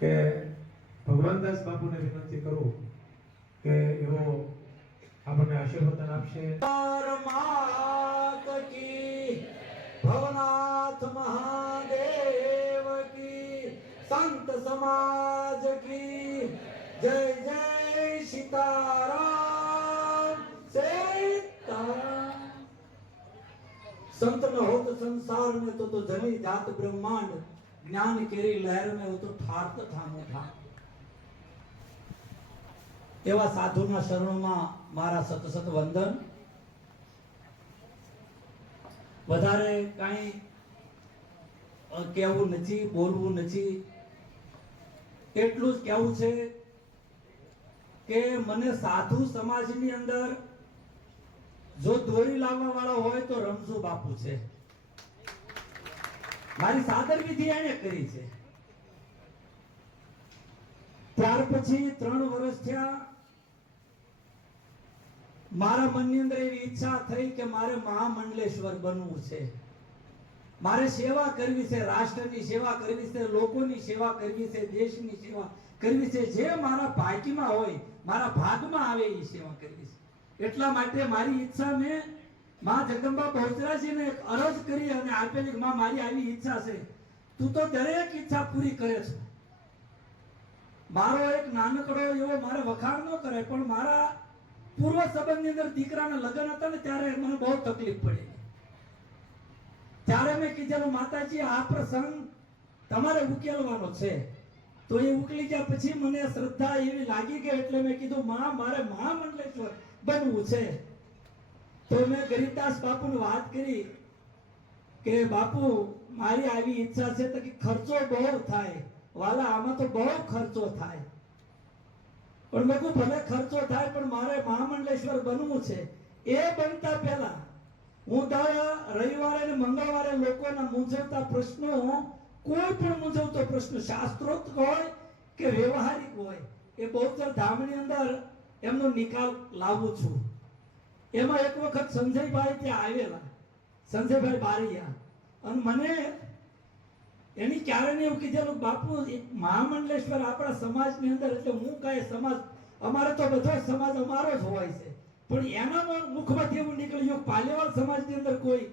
કે ભગવાનદાસ બાપુને વિનંતી કરું કે એવો આપણને આશીર્વાદન આપશે. ભવનાથ મહાદેવ કી સંત સમાજ કી જય જય સીતારામ. સંત ન હોત સંસાર ને તો જમી જાત બ્રહ્માંડ. ज्ञान केरी लहर में हो तो ઠાર તો થામે ઠાર એવા સાધુના શરણોમાં મારા સત સત વંદન વધારે કાંઈ અ, કહેવું નથી બોલવું નથી એટલું જ કહેવું છે કે મને સાધુ સમાજની અંદર જો દોરી લાવવા વાળા હોય તો રમસુ બાપુ છે મારી સાદર વિધિ એને કરી છે. ત્યાર પછી ત્રણ વર્ષ થયા, મારા મનની અંદર એવી ઈચ્છા થઈ કે મારે મહામંડલેશ્વર બનવું છે. મારે સેવા કરવી છે, રાષ્ટ્રની સેવા કરવી છે, લોકોની સેવા કરવી છે, દેશની સેવા કરવી છે. જે મારા પાર્ટીમાં હોય, મારા ભાગમાં આવે એ સેવા કરવી છે. એટલા માટે મારી ઈચ્છા મેં માં જગદંબા બહુચરાજીને અરજ કરી અને આપેલી માં, મારી આવી ઈચ્છા છે. તું તો દરેક ઈચ્છા પૂરી કરે છે. મારો એક નાનકડો એવો મારે વખાણ ન કરે પણ મારા પૂર્વ સંબંધની અંદર દીકરાના લગ્ન હતા ને, ત્યારે મને બહુ તકલીફ પડી. ત્યારે મેં કીધેલું, માતાજી, આ પ્રસંગ તમારે ઉકેલવાનો છે. તો એ ઉકલી ગયા પછી મને શ્રદ્ધા એવી લાગી ગઈ, એટલે મેં કીધું, માં, મારે મહામંડલેશ્વર બનવું છે. તો મેં ગરીબદાસ બાપુની વાત કરી કે, બાપુ, મારી આવી ઈચ્છા છે તો કે ખર્ચો બહુ થાય. વાલા, આમાં તો બહુ ખર્ચો થાય. પણ મેં કહું ભલે ખર્ચો થાય, પણ મારે મહામંડલેશ્વર બનવું છે. એ બનતા પહેલા હું દર રવિવારે અને મંગળવારે લોકોના મૂંઝવતા પ્રશ્નો, કોઈ પણ મૂંઝવતો પ્રશ્ન, શાસ્ત્રોક્ત હોય કે વ્યવહારિક હોય, એ બહુચર ધામની અંદર એમનો નિકાલ લાવું છું. એમાં એક વખત સંજયભાઈ ત્યાં આવેલા. સંજયભાઈ બારીયા. અને મને એની ક્યારે એવું કીધેલું, બાપુ મહામંડલેશ્વર આપણા સમાજની અંદર એટલે હું કઈ સમાજ, અમારે તો બધો સમાજ અમારો જ હોય છે. પણ એના મુખમાંથી એવું નીકળ્યું કે પાલેવાલ સમાજની અંદર કોઈ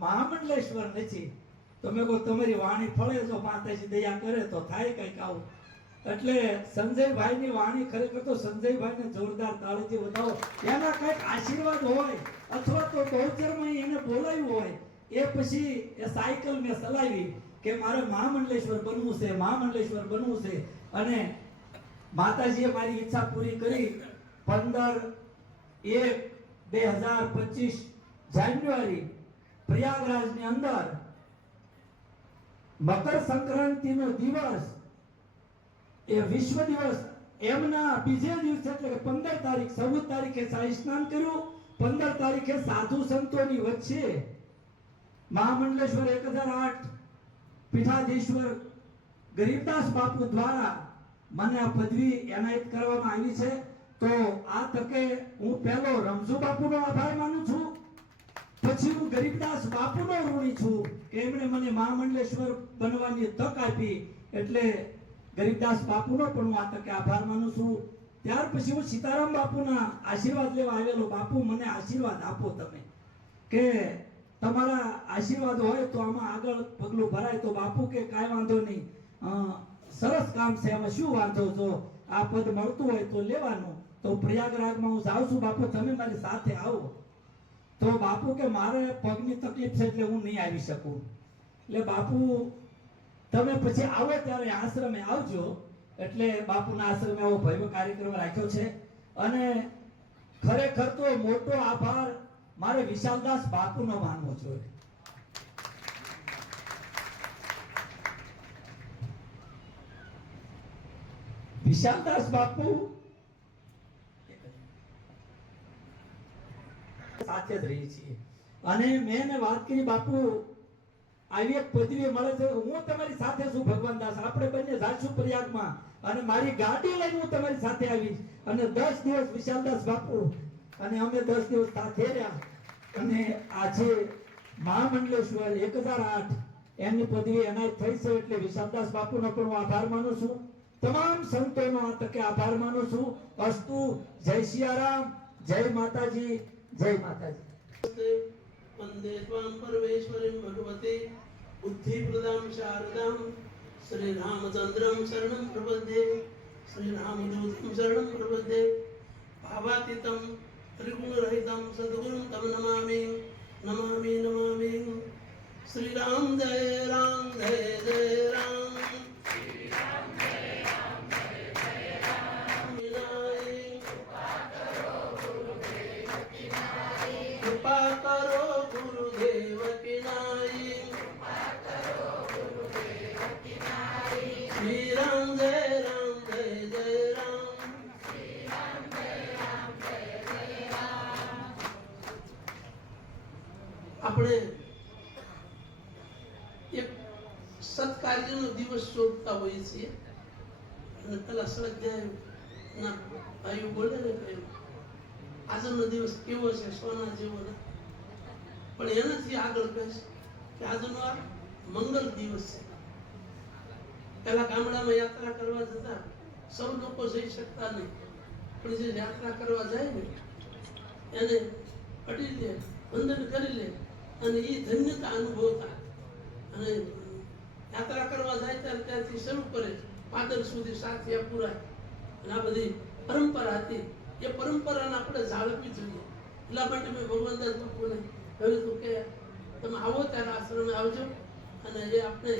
મહામંડલેશ્વર નથી. તમે કહો તમારી વાણી ફળે જો માતાજી દયા કરે તો થાય કંઈક આવું. એટલે સંજયભાઈની વાણી ખરેખર તો સંજયભાઈને જોરદાર તાળીથી વધાવો. એના કંઈક આશીર્વાદ હોય અથવા તો બહુચરમાં એને બોલાવ્યું હોય, એ પછી એ સાયકલ મેં ચલાવી કે મારે મહામંડલેશ્વર બનવું છે, મહામંડલેશ્વર બનવું છે. અને માતાજીએ મારી ઈચ્છા પૂરી કરી પંદર એક બે હજાર પચીસ જાન્યુઆરી પ્રયાગરાજની અંદર મકર સંક્રાંતિનો દિવસ એ વિશ્વ દિવસ એમના બીજે દિવસે એટલે કે પંદર તારીખ, ચૌદ તારીખે શાહી સ્નાન કર્યું, પંદર તારીખે સાધુ સંતોની વચ્ચે મહામંડલેશ્વર એક હજાર આઠ, પીઠાધીશ્વર ગરીબદાસ બાપુ દ્વારા મને આ પદવી એનાયત કરવામાં આવી છે. તો આ તકે હું પહેલો રમઝુ બાપુનો આભાર માનું છું. પછી હું ગરીબદાસ બાપુનો ઋણી છું કે એમણે મને મહામંડલેશ્વર બનવાની તક આપી. એટલે ગરીબદાસ બાપુનો પણ હું આ તકે આભાર માનું છું. ત્યાર પછી હું સીતારામ બાપુના આશીર્વાદ લેવા આવેલો. બાપુ, મને આશીર્વાદ આપો તમે. કે તમારા આશીર્વાદ હોય તો આમાં આગળ પગલું ભરાય. તો બાપુ કે કાંઈ વાંધો નહીં. સરસ કામ છે. એમાં શું વાંધો? છો આ પદ મળતું હોય તો લેવાનું. તો પ્રયાગરાજમાં હું જાઉં છું. બાપુ, તમે મારી સાથે આવો. તો બાપુ કે મારે પગની તકલીફ છે એટલે હું નહીં આવી શકું. એટલે બાપુ તમે પછી આવો ત્યારે આશ્રમે આવજો. એટલે બાપુના આશ્રમે એવો ભવ્ય કાર્યક્રમ રાખ્યો છે. અને ખરેખર તો મોટો આભાર મારે વિશાલદાસ બાપુનો માનવો જોઈએ. વિશાલદાસ બાપુ, સાથે જ રહી છીએ. અને મેં વાત કરી, બાપુ આવી એક પદવી મળે છે. હું તમારી સાથે છું ભગવાન દાસ. આપણે બંને જાશું પ્રયાગમાં. અને મારી ગાડી લઈને હું તમારી સાથે આવીશ. અને દસ દિવસ વિશાલદાસ બાપુ અને અમે દસ દિવસ સાથે રહ્યા અને આજે મહામંડલેશ્વર એક હજાર આઠ, એમની પદવી એનાયત થઈ છે એટલે વિશાલદાસ બાપુનો પણ હું આભાર માનું છું. તમામ સંતોનો આ તકે આભાર માનું છું. અસ્તુ, જય સિયારામ જય માતાજી જય માતાજી. वन्दे त्वां परमेश्वरीं भगवते। बुद्धिप्रदां शारदां श्रीरामचन्द्रं शरणं प्रपद्ये। श्रीरामदूतं शरणं प्रपद्ये। भावातीतं त्रिगुणरहितं सद्गुरुं तं नमामि। नमामि नमामि। श्रीराम जय राम। અને પેલા સ્વાધ્યાય ના ભાઈઓ બોલે ને કે આજનો દિવસ કેવો છે સોના જેવો ને પણ એનાથી આગળ કહીશ કે આજનો આ મંગલ દિવસ છે પેલા ગામડામાં યાત્રા કરવા જતા સૌ લોકો જઈ શકતા નહીં પણ જે યાત્રા કરવા જાય ને એને અડી લે વંદન કરી લે અને એ ધન્યતા અનુભવતા અને યાત્રા કરવા જાય ત્યારે ત્યાંથી શરૂ કરે પાદર સુધી સાથિયા પૂરા અને આ બધી પરંપરા હતી. એ પરંપરાને આપણે જાળવવી જોઈએ. એટલા માટે મેં ભગવાનદાસ બાપુને કહ્યું હતું કે તમે આવો ત્યારે આશ્રમે આવજો અને એ આપણે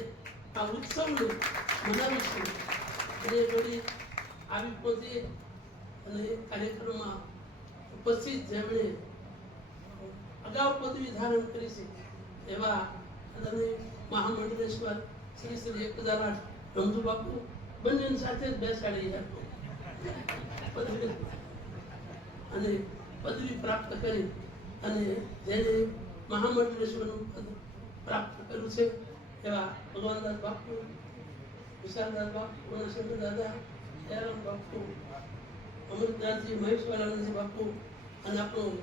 આ ઉત્સવને મનાવીશું. અને વળી આવી પહોંચી અને એ કાર્યક્રમમાં ઉપસ્થિત જેમણે અગાઉ પદવી ધારણ કરી છે, એવા આદરણીય મહામંડલેશ્વર શ્રી શ્રી એક હજાર આઠ રમજુ બાપુ બંનેની સાથે જ બેસાડી અને પદવી પ્રાપ્ત કરી અને જેને મહામંડલેશ્વરનું પદ પ્રાપ્ત કર્યું છે, એવા ભગવાનદાસ બાપુ, વિશાલદાસ બાપુ પૂર્ણશંકર દાદા દયારામ બાપુ અમૃતદાસજી મહેશ્વરાનંદજી બાપુ અને આપણું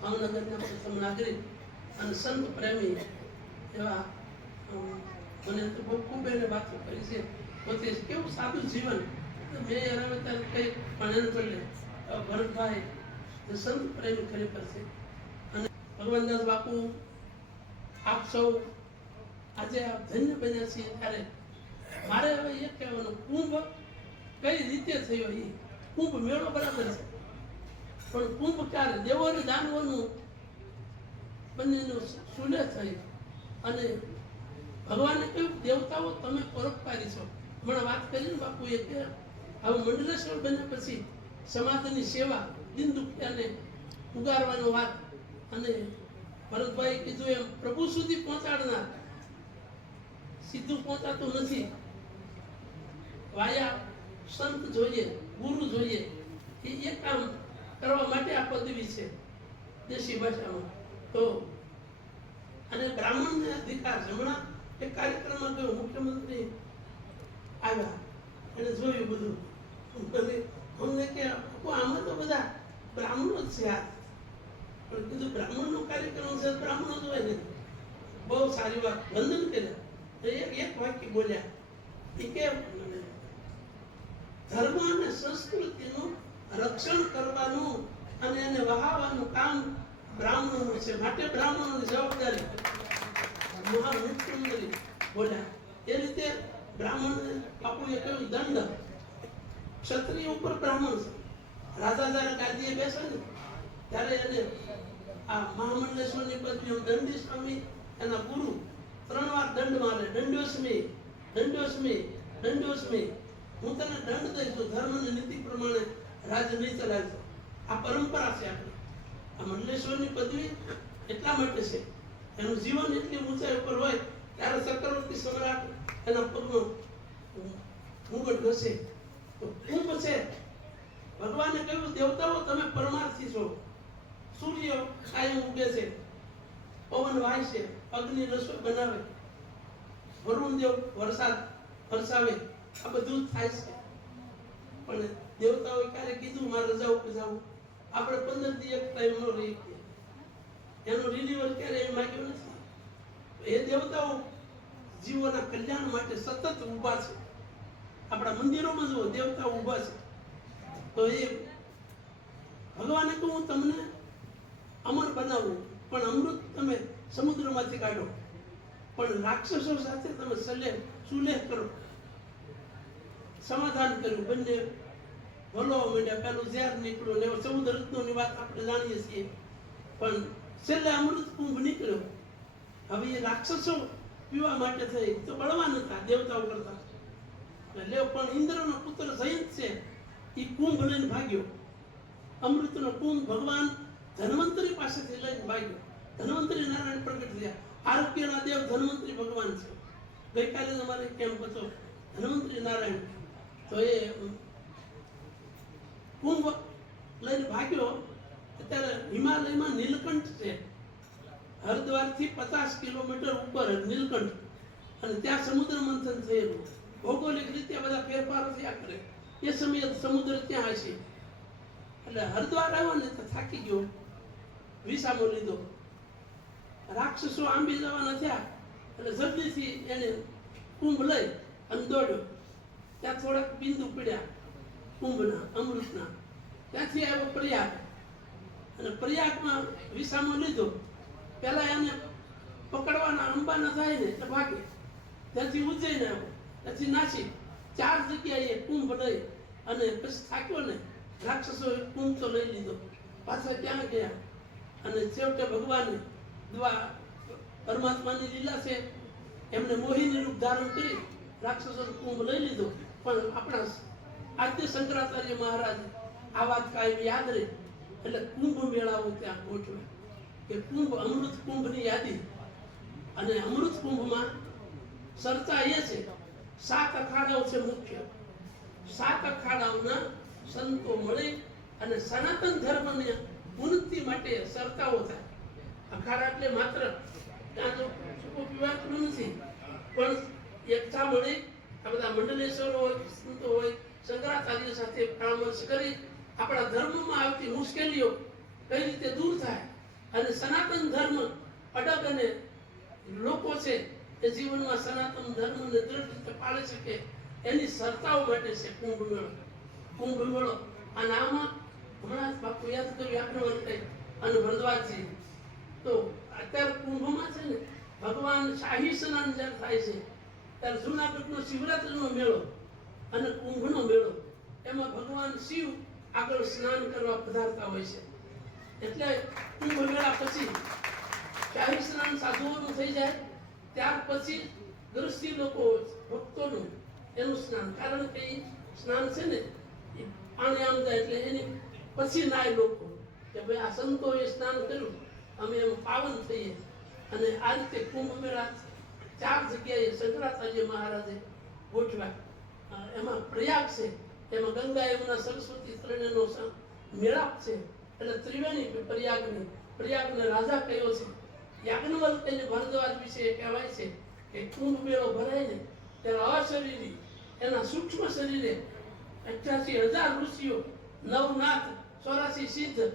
ભાવનગરના પ્રથમ નાગરિક અને સંત પ્રેમી એવા મને તો બહુ ખૂબ એને વાતો કરી છે. પોતે કેવું સાદું જીવન. મેં એના ત્યારે કંઈ પણ અ, ભરતભાઈ સંત પ્રેમ ખરેખર છે અને ભગવાનદાસ બાપુ આપ સૌ આજે આપ ધન્ય બન્યા છીએ ત્યારે મારે હવે એ કહેવાનું કુંભ કઈ રીતે થયો એ? કુંભ મેળો બરાબર છે. પણ કુંભ ક્યારે? દેવો અને દાનવોનું બંનેનું સુલે થઈ અને ભગવાને કહ્યું દેવતાઓ તમે પરોપકારી છો. હમણાં વાત કરીને બાપુ બાપુએ ગયા હવે મંડલેશ્વર બન્યા પછી સમાજની સેવા, દિન દુખિયાને ઉગારવાનો વાત. અને ભરતભાઈ કીધું એમ, પ્રભુ સુધી પહોંચાડનાર. સીધું પહોંચાતું નથી. વાયા સંત જોઈએ, ગુરુ જોઈએ, એ એ કામ કરવા માટે આ પદવી છે દેશી ભાષામાં. તો અને બ્રાહ્મણને અધિકાર. જમણા એ કાર્યક્રમમાં ગયો મુખ્યમંત્રી આવ્યા. એને જોયું બધું. મને અમને કે આમ તો બધા બ્રાહ્મણો જ છે આ. પણ કીધું, બ્રાહ્મણનો કાર્યક્રમ છે, બ્રાહ્મણો જ હોય ને. બહુ સારી વાત. વંદન કર્યા. એક એક વાક્ય બોલ્યા. એ કે, ધર્મ અને સંસ્કૃતિનું રક્ષણ કરવાનું અને એને વહાવવાનું કામ બ્રાહ્મણોનું છે. માટે બ્રાહ્મણોની જવાબદારી. મહામુખ્યમંત્રી બોલ્યા. એ રીતે બ્રાહ્મણ આપણું કહ્યું દંડ. ક્ષત્રિય ઉપર બ્રાહ્મણ રાજા જયારે ગાદીએ બેસે ને, ત્યારે એને આ મહામંડલેશ્વરની પત્ની દંડી સ્વામી, એના ગુરુ ત્રણ વાર દંડ મારે. દંડોસ્મી દંડોસ્મી દંડોસ્મી હું તને દંડ દઈશ છું ધર્મ અને નીતિ પ્રમાણે રાજ નહીં ચલાવશો આ પરંપરા છે આપણી. આ મંડલેશ્વરની પદવી એટલા માટે છે. એનું જીવન એટલી ઊંચાઈ ઉપર હોય, ત્યારે ચક્રવર્તી સમ્રાટ એના પગનો મુગટ ઘસે તો કુંભ છે. ભગવાને કહ્યું, દેવતાઓ, તમે પરમાર્થી છો. સૂર્ય કાયમ ઉગે છે. પવન વાય છે. અગ્નિ રસોઈ બનાવે. વરુણ દેવ વરસાદ વરસાવે. આ બધું જ થાય છે. પણ દેવતાઓએ ક્યારે કીધું, મારે રજા ઉપર જવું. આપણે પંદર દી એક ટાઈમ નો રહી એનો રિન્યુઅલ ક્યારે એ માગ્યું નથી. એ દેવતાઓ જીવોના કલ્યાણ માટે સતત ઊભા છે. આપણા મંદિરોમાં જુઓ, દેવતા ઊભા છે. તો એ ભગવાને કહું હું તમને અમર બનાવું, પણ અમૃત તમે સમુદ્રમાંથી કાઢો. પણ રાક્ષસો સાથે તમે સલેહ, સુલેહ કરો. સમાધાન કર્યું, બંને ભલો માંડ્યા. પેલું ઝેર નીકળ્યું ને ચૌદ રત્નોની વાત આપણે જાણીએ છીએ. પણ છેલ્લે અમૃત કુંભ નીકળ્યો. હવે એ રાક્ષસો પીવા માટે થઈ. તો બળવાન હતા, દેવતાઓ કરતા. એટલે પણ ઇન્દ્રનો પુત્ર જયંત છે એ કુંભ લઈને ભાગ્યો. અમૃતનો કુંભ ભગવાન ધન્વંતરી પાસેથી લઈને ભાગ્યો. ધન્વંતરી નારાયણ પ્રગટ થયા. આરોગ્યના દેવ ધન્વંતરી ભગવાન છે. ગઈકાલે અમારે કેમ્પ હતો? ધન્વંતરી નારાયણ. તો એ કુંભ લઈને ભાગ્યો. અત્યારે હિમાલયમાં નીલકંઠ છે. હરિદ્વારથી પચાસ કિલોમીટર ઉપર નીલકંઠ. અને ત્યાં સમુદ્ર મંથન થયેલું. ભૌગોલિક રીતે બધા ફેરફારો થયા કરે. એ સમયે સમુદ્ર ત્યાં હશે. એટલે હરિદ્વાર આવ્યો ને તો થાકી ગયો. વિસામો લીધો. રાક્ષસો આંબી જવાના થયા. એટલે જલ્દીથી એને કુંભ લઈ અને દોડ્યો. ત્યાં થોડાક બિંદુ પડ્યા. કુંભના, અમૃતના. ત્યાંથી આવ્યો પ્રયાગ. અને પ્રયાગમાં વિસામો લીધો. પહેલા એને પકડવાના અંબાના થાય ને એટલે ભાગે. ત્યાંથી ઉજ્જૈન આવ્યો ત્યાંથી નાસી. ચાર જગ્યાએ કુંભ લઈ અને પછી થાક્યો ને, રાક્ષસોએ કુંભ તો લઈ લીધો. પાછા ક્યાં ગયા? અને છેવટે ભગવાને દ્વા, પરમાત્માની લીલા છે. એમને મોહિની રૂપ ધારણ કરી રાક્ષસો કુંભ લઈ લીધો. પણ આપણા આદ્ય શંકરાચાર્ય મહારાજ આ વાત કાંઈ યાદ રહી. એટલે કુંભ મેળાઓ ત્યાં ગોઠવે કે કુંભ, અમૃત કુંભની યાદી. અને અમૃત કુંભમાં ચર્ચા એ છે, સાત અખાડાઓ છે મુખ્ય. સાત અખાડાઓના સંતો મળે અને સનાતન ધર્મને ઉન્નતિ માટે ચર્ચાઓ થાય. અખાડા એટલે માત્ર ત્યાં તો પીવાનું નથી, પણ એકઠા મળી આ બધા મંડલેશ્વરો હોય, સંતો હોય, શંકરાચાર્ય સાથે પરામર્શ કરી આપણા ધર્મમાં આવતી મુશ્કેલીઓ કઈ રીતે દૂર થાય અને સનાતન ધર્મ અડગ અને લોકો છે એ જીવનમાં સનાતન ધર્મને દ્રઢ રીતે પાળી શકે, એની સરતાઓ માટે છે કુંભ મેળો. કુંભ મેળો અને આમાં હમણાં બાપુ યાદ કર્યું આપણે અને ભરદ્વાજજી. તો અત્યારે કુંભમાં છે ને, ભગવાન શાહી સ્નાન જ્યારે થાય છે, ત્યારે જુનાગઢનો શિવરાત્રીનો મેળો અને કુંભનો મેળો, એમાં ભગવાન શિવ આગળ સ્નાન કરવા પધારતા હોય છે. એટલે કુંભ મેળા પછી શાહી સ્નાન સાધુઓનું થઈ જાય, ત્યાર પછી દ્રષ્ટિ લોકો, ભક્તોનું એનું સ્નાન. કારણ કે એ સ્નાન છે ને એ પાણી આમ જાય એટલે એની પછી નાય લોકો કે ભાઈ આ સંતોએ સ્નાન કર્યું, અમે એમ પાવન થઈએ. અને આ રીતે કુંભ મેળા ચાર જગ્યાએ શંકરાચાર્ય મહારાજે ગોઠવ્યા. એમાં પ્રયાગ છે, એમાં ગંગા યમુના સરસ્વતી ત્રણેયનો મેળાપ છે. એટલે ત્રિવેણી પ્રયાગની, પ્રયાગને રાજા કયો છે? યાજ્ઞવલ્ક એને ભરદ્વાજ વિશે કહેવાય છે કે કુંભ મેળો ભરાય ને ત્યારે અશરીરી એના સૂક્ષ્મ શરીરે અઠ્યાસી હજાર ઋષિઓ, નવનાથ, ચોરાસી સિદ્ધ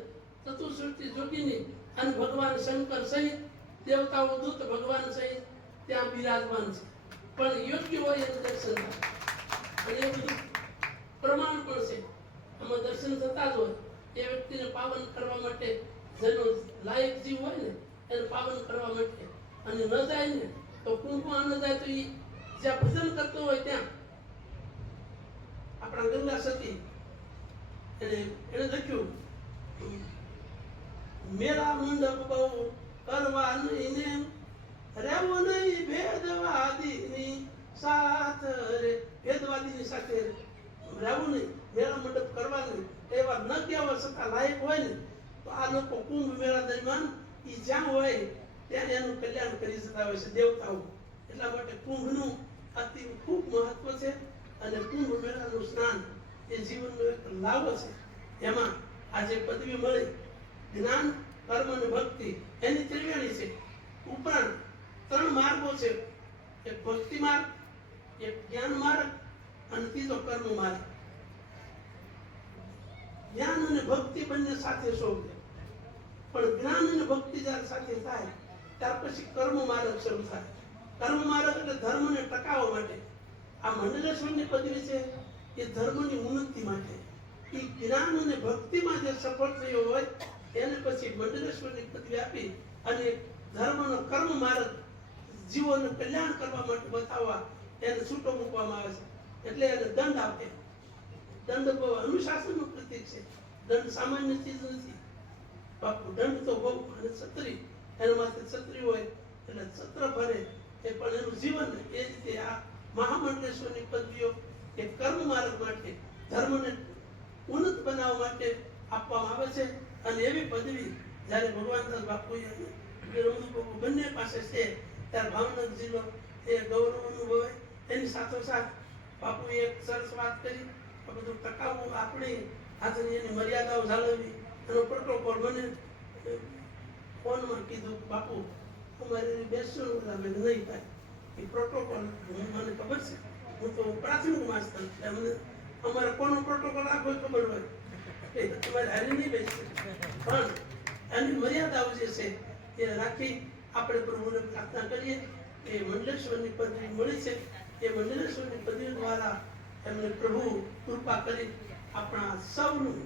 ચતુશ્રુતિ જોગીની અને ભગવાન શંકર સહિત દેવતાઓ દૂત ભગવાન સહિત ત્યાં બિરાજમાન છે. પણ યોગ્ય હોય એનું દર્શન થાય. અને એ બધું પ્રમાણ પણ છે. આમાં દર્શન થતા જ હોય. એ વ્યક્તિને પાવન કરવા માટે જેનો લાયક જીવ હોય ને, એને પાવન કરવા માટે. અને ન જાય ને, તો કુંભમાં ન જાય તો એ જ્યાં ભજન કરતો હોય ત્યાં આપણા ગંગા સતી એને એને લખ્યું મેરા મંડપ બહુ કરવા નહીં રહેવું નહીં ભેદવાદીની સાથ રે. ભેદવાદીની સાથે રહેવું નહીં મેળા મંડપ કરવા નહીં એવા ન કહેવા છતાં લાયક હોય ને, તો આ લોકો કુંભ મેળા દરમિયાન એ જ્યાં હોય ત્યાં એનું કલ્યાણ કરી શકતા હોય છે દેવતાઓ. એટલા માટે કુંભનું અતિ ખૂબ મહત્વ છે અને કુંભ મેળાનું સ્નાન એ જીવનનો એક લાભ છે. એમાં આજે પદવી મળી. જ્ઞાન, કર્મ અને ભક્તિ એની ત્રિવેણી છે. ઉપરાંત ત્રણ માર્ગો છે. એક ભક્તિ માર્ગ, એક જ્ઞાન માર્ગ અને ત્રીજો કર્મ માર્ગ જ્ઞાન અને ભક્તિ બંને સાથે શોભે. પણ જ્ઞાન અને ભક્તિ જ્યારે સાથે થાય, ત્યાર પછી કર્મ માર્ગ શરૂ થાય. કર્મ માર્ગ એટલે ધર્મને ટકાવવા માટે. આ મંડલેશ્વરની પદવી છે, એ ધર્મની ઉન્નતિ માટે. એ જ્ઞાન અને ભક્તિમાં જે સફળ થયો હોય, એને પછી મંડલેશ્વરની પદવી આપી અને ધર્મનો કર્મ માર્ગ જીવોને કલ્યાણ કરવા માટે બતાવવા એને છૂટો મૂકવામાં આવે છે. એટલે દંડ આપે. દંડ બહુ અનુશાસનનું પ્રતીક છે. દંડ સામાન્ય ચીજ નથી. દંડ તો બહુ અને છત્રી. એના છત્રી હોય એટલે છત્ર ભરે એ પણ એનું જીવન એ રીતે આ મહામંડલેશ્વરની પદવીઓ એ કર્મ માર્ગ માટે, ધર્મને ઉન્નત બનાવવા માટે આપવામાં આવે છે. અને એવી પદવી જ્યારે ભગવાન દાસ બાપુએ બાપુ બંને પાસે છે, ત્યારે ભાવનગર જિલ્લો એ ગૌરવ અનુભવે એની સાથોસાથ બાપુએ એક સરસ વાત કરી. બધું ટકાવવું આપણી. હાથની એની મર્યાદાઓ જાળવવી. એનો પ્રોટોકોલ મને ફોનમાં કીધું, બાપુ, અમારે બેસવું અમે નહીં થાય. એ પ્રોટોકોલ મને ખબર છે. હું તો પ્રાથમિક માસ્તર અમને અમારે કોનો પ્રોટોકોલ આખો ખબર હોય. એ તમારે હારી નહીં બેસવું પણ એની મર્યાદાઓ જે છે, એ રાખી આપણે પ્રભુને પ્રાર્થના કરીએ. એ મંડલેશ્વરની પદવી મળી છે. એ મંડલેશ્વરની પદવી દ્વારા એમને પ્રભુ કૃપા કરી આપણા સૌનું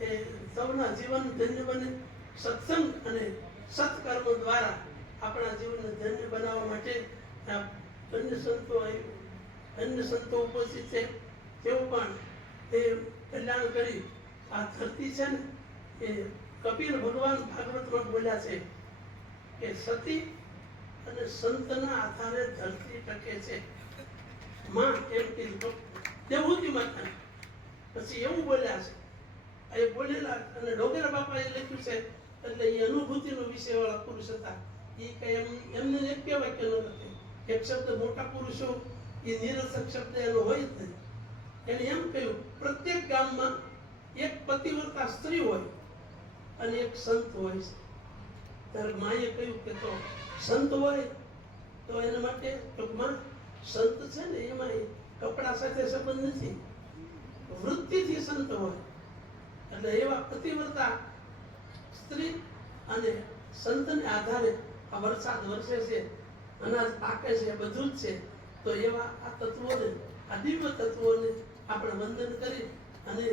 એ સૌના જીવન ધન્ય બને, સત્સંગ અને સત્કર્મ દ્વારા આપણા જીવનને ધન્ય બનાવવા માટે અન્ય સંતો અન્ય સંતો ઉપસ્થિત છે. તેઓ પણ એ કલ્યાણ કરી આ ધરતી છે ને, એ કપિલ ભગવાન ભાગવતમાં બોલ્યા છે કે સતી અને સંતના આધારે ધરતી ટકે છે. માં એમ કીધું દેવહૂતિ માતા પછી એવું બોલ્યા છે. એ બોલેલા અને ડોગરા બાપાએ લખ્યું છે, એટલે એ અનુભૂતિનો વિષય વાળા પુરુષ હતા. એ કઈ એમ એમને એક કે વાક્ય ન લખે. એક શબ્દ મોટા પુરુષો એ નિરસક શબ્દ એનો હોય જ નહીં. એને એમ કહ્યું, પ્રત્યેક ગામમાં એક પતિવ્રતા સ્ત્રી હોય અને એક સંત હોય છે. ત્યારે માએ કહ્યું કે તો સંત હોય, તો એના માટે ટૂંકમાં સંત છે ને એમાં કપડા સાથે સંબંધ નથી. વૃત્તિથી સંત હોય. એટલે એવા પતિવ્રતા સ્ત્રી અને સંતને આધારે આ વરસાદ વરસે છે, અનાજ પાકે છે, બધું જ છે. તો એવા આ તત્વોને, આ દિવ્ય તત્વોને આપણે વંદન કરી અને